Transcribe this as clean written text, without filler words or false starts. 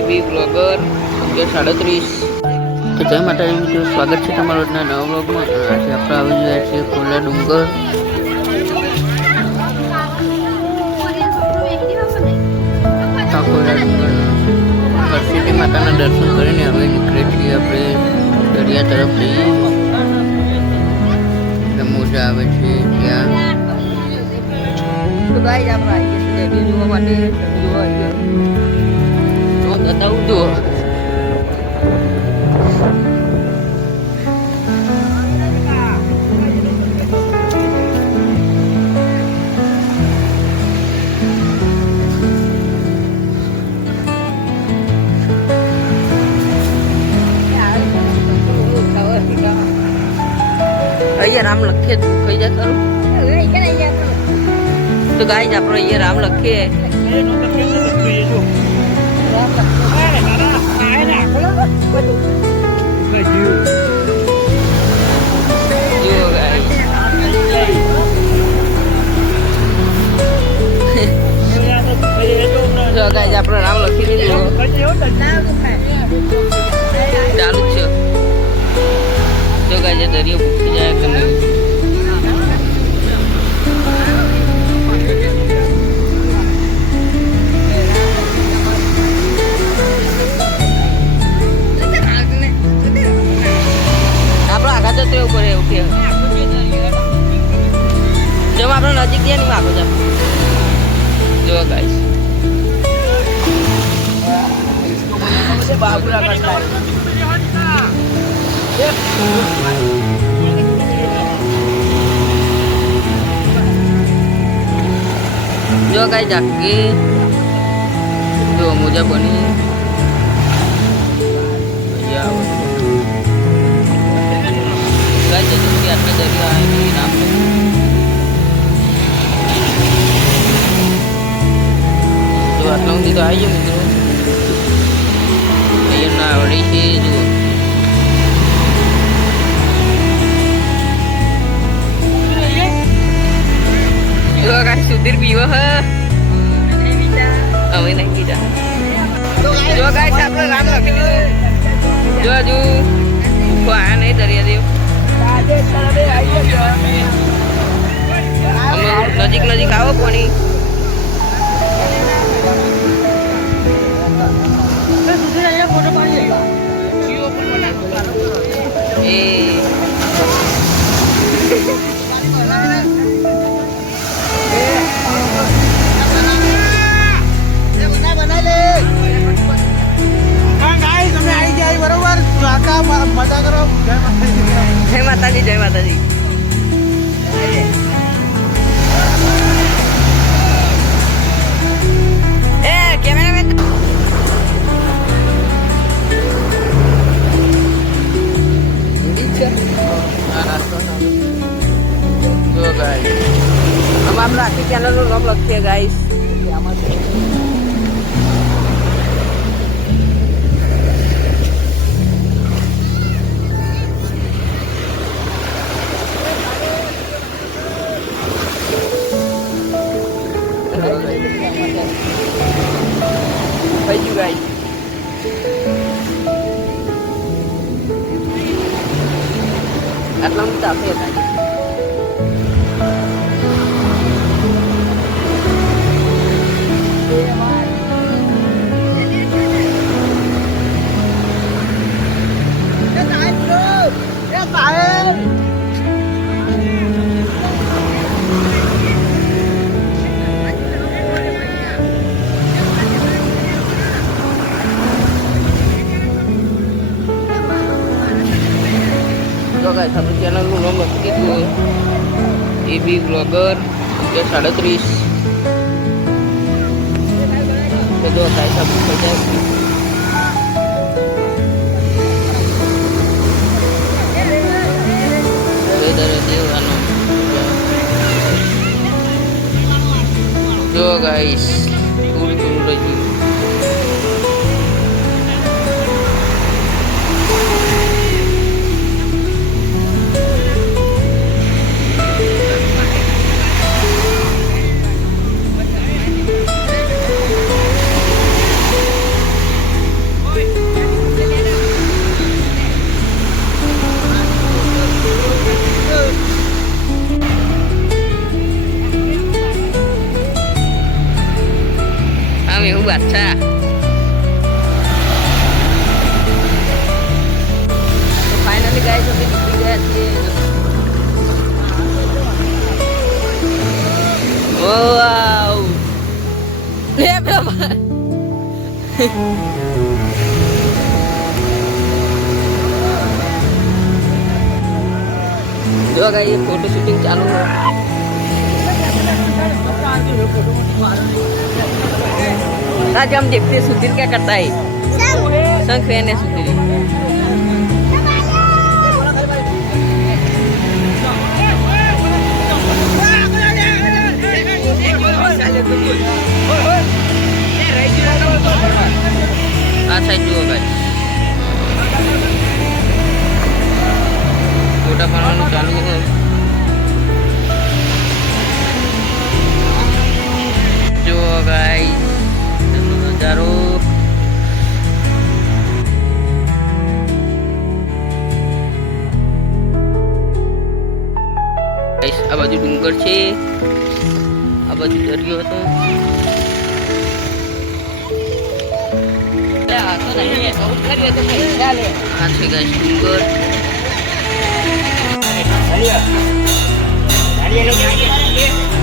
એબી બ્લોગર 37. તો જય માતાજી મિત્રો, સ્વાગત છે તમારો આજના નવા બ્લોગમાં. આજે આપણે આવી ગયા છીએ ખોલા ડુંગર. આ ખોલા ડુંગર હરસિદ્ધિ માતાના દર્શન કરીને હવે નીકળે છીએ આપણે દરિયા તરફ જઈએ. મોજા આવે છે ત્યાં. તો ગાઈસ આપણે આવીએ છીએ દરિયો જોવા માટે. જોવા આવ્યો તો બતાવું જો. અહીંયા રામ લખીએ કઈ જા કરું તો ગાઈસ આપણે અહીંયા રામ લખીએ. જો ગાઈસ આપણે રામ લખી દીધું. ચાલુ જ છે. જો ગાઈસ દરિયો ભૂખી જાય કે નહીં. આપણે આગળ જતો એવું કરે એવું કે જેમ આપણે નજીક ગયા નહીં આગળ જાવ. જો ગાઈસ બાબુરા કરતા જો ગાઈસ જાકે જો મોજા બની गाइस जैसे आपने दरिया है नाम तो आटला સુધી તો આવી ગયો મિત્રો. અહીંયા આવડે છે જો ગાઈસ સુધીર પીવો હે અમે નહીં પીતા. જો ગાઈસ આપણે રામ લખી દીધું. જો હજુ આયા નહીં દરિયા દેવ. નજીક નજીક આવો પાણી. મજા કરો. જય માતાજી. જય માતાજી. એ કેમેરામેન જો ગાઈસ આમાં આપણે આખી ચેનલનું નામ લખીએ guys. Thank you guys. Atlang kita apa ya tadi? તો ગાઈસ આપણું ચેનલનું નામ લખી દીધું એબી બ્લોગર 37. તો જો ગાઈસ આપણું થઈ જાય. જો ગાઈસ થોડું થોડું રહ્યું. એવું બાદશાહ તો ફાઇનલી ગાઈસ અમે નીકળી ગયા છીએ ઓ વાવ લે બાબા जो गाइस ये फोटो शूटिंग चालू है आज हम देखते हैं सुधीर क्या करता है शंख रहने सुधीर आ साइड जो गाइस फोटा पाना चालू है जो गाइस नजारो गाइस आ बाजू डુંગર છે આ બાજુ દરિયો હતો આ તો નહીં આઉટ કર્યો તો પૈસા લે આ છે ગાઈસ ડુંગર Dale, dale, dale.